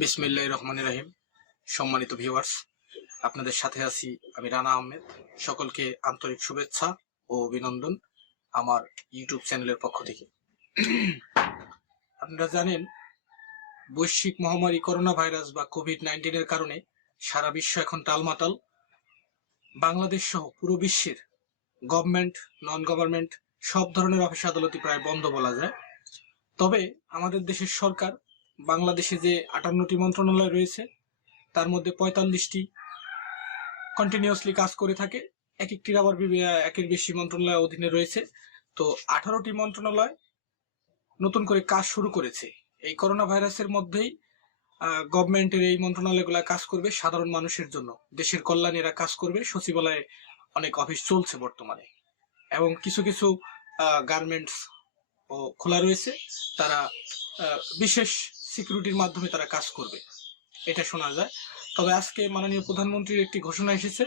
বিসমিল্লাহির রহমানির রহিম। সম্মানিত ভিউয়ার্স, আপনাদের সাথে আছি আমি রানা আহমেদ। সকলকে আন্তরিক শুভেচ্ছা ও অভিনন্দন আমার ইউটিউব চ্যানেলের পক্ষ থেকে। আপনারা জানেন, বৈশ্বিক মহামারী করোনা ভাইরাস বা কোভিড-19 কারণে সারা বিশ্ব এখন টালমাটাল। বাংলাদেশ সহ পুরো বিশ্বের গভর্নমেন্ট, নন গভর্নমেন্ট সব ধরনের অফিস আদালতই প্রায় বন্ধ বলা যায়। তবে আমাদের দেশের সরকার বাংলাদেশে যে 58টি মন্ত্রণালয় রয়েছে তার মধ্যে 45টি কন্টিনিউয়াসলি কাজ করে থাকে। এক একটির আবার একের বেশি মন্ত্রণালয় অধীনে রয়েছে। তো 18টি মন্ত্রণালয় নতুন করে কাজ শুরু করেছে। এই করোনা ভাইরাসের মধ্যেই গভর্নমেন্টের এই মন্ত্রণালয়গুলো কাজ করবে সাধারণ মানুষের জন্য, দেশের কল্যাণে এরা কাজ করবে। সচিবালয়ে অনেক অফিস চলছে বর্তমানে, এবং কিছু কিছু গার্মেন্টস ও খোলা রয়েছে। তারা বিশেষ সিকিউরিটির মাধ্যমে তারা কাজ করবে, এটা শোনা যায়। তবে আজকে মাননীয় প্রধানমন্ত্রীর একটি ঘোষণা এসেছে,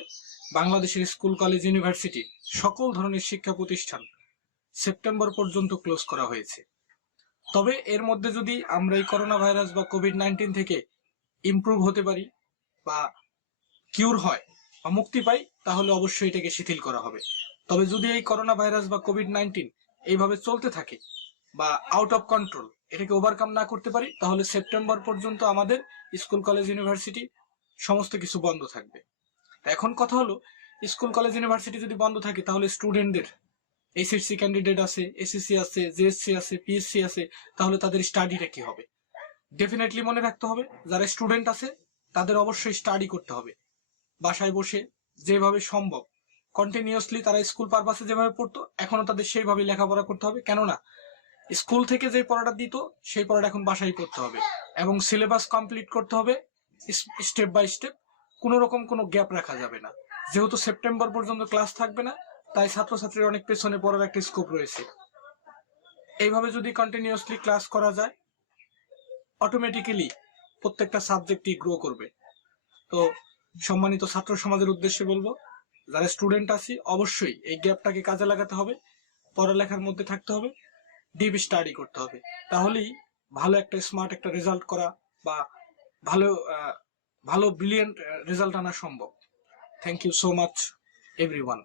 বাংলাদেশের স্কুল, কলেজ, ইউনিভার্সিটি সকল ধরনের শিক্ষা প্রতিষ্ঠান সেপ্টেম্বর পর্যন্ত ক্লোজ করা হয়েছে। তবে এর মধ্যে যদি আমরা এই করোনা ভাইরাস বা কোভিড-19 থেকে ইমপ্রুভ হতে পারি বা কিউর হয় বা মুক্তি পাই, তাহলে অবশ্যই এটাকে শিথিল করা হবে। তবে যদি এই করোনা ভাইরাস বা কোভিড-19 এইভাবে চলতে থাকে বা আউট অফ কন্ট্রোল, এটাকে ওভারকাম না করতে পারি, তাহলে সেপ্টেম্বর পর্যন্ত আমাদের স্কুল, কলেজ, ইউনিভার্সিটি সমস্ত কিছু বন্ধ থাকবে। এখন কথা হলো, স্কুল, কলেজ, ইউনিভার্সিটি যদি বন্ধ থাকে তাহলে স্টুডেন্টদের, এসএসসি ক্যান্ডিডেট আছে, এসএসসি আছে, জেএসসি আছে, পিএসসি আছে, তাহলে তাদের স্টাডিটা কি হবে? ডেফিনেটলি মনে রাখতে হবে, যারা স্টুডেন্ট আছে তাদের অবশ্যই স্টাডি করতে হবে বাসায় বসে, যেভাবে সম্ভব কন্টিনিউয়াসলি। তারা স্কুল পারপাসে যেভাবে পড়তো এখনো তাদের সেইভাবে লেখাপড়া করতে হবে। কেননা স্কুল থেকে যে পড়াটা দিত সেই পড়াটা এখন বাসায় পড়তে হবে, এবং সিলেবাস কমপ্লিট করতে হবে স্টেপ বাই স্টেপ। কোনো রকম কোনো গ্যাপ রাখা যাবে না। যেহেতু সেপ্টেম্বর পর্যন্ত ক্লাস থাকবে না, তাই ছাত্রছাত্রীর অনেক পেছনে পড়ার একটা স্কোপ রয়েছে। এইভাবে যদি কন্টিনিউয়াসলি ক্লাস করা যায়, অটোমেটিক্যালি প্রত্যেকটা সাবজেক্টই গ্রো করবে। তো সম্মানিত ছাত্র সমাজের উদ্দেশ্যে বলবো, যারা স্টুডেন্ট আছি অবশ্যই এই গ্যাপটাকে কাজে লাগাতে হবে, পড়ালেখার মধ্যে থাকতে হবে, ডিপ স্টাডি করতে হবে। তাহলেই ভালো একটা স্মার্ট একটা রেজাল্ট করা বা ভালো ভালো ব্রিলিয়েন্ট রেজাল্ট আনা সম্ভব। Thank you so much everyone.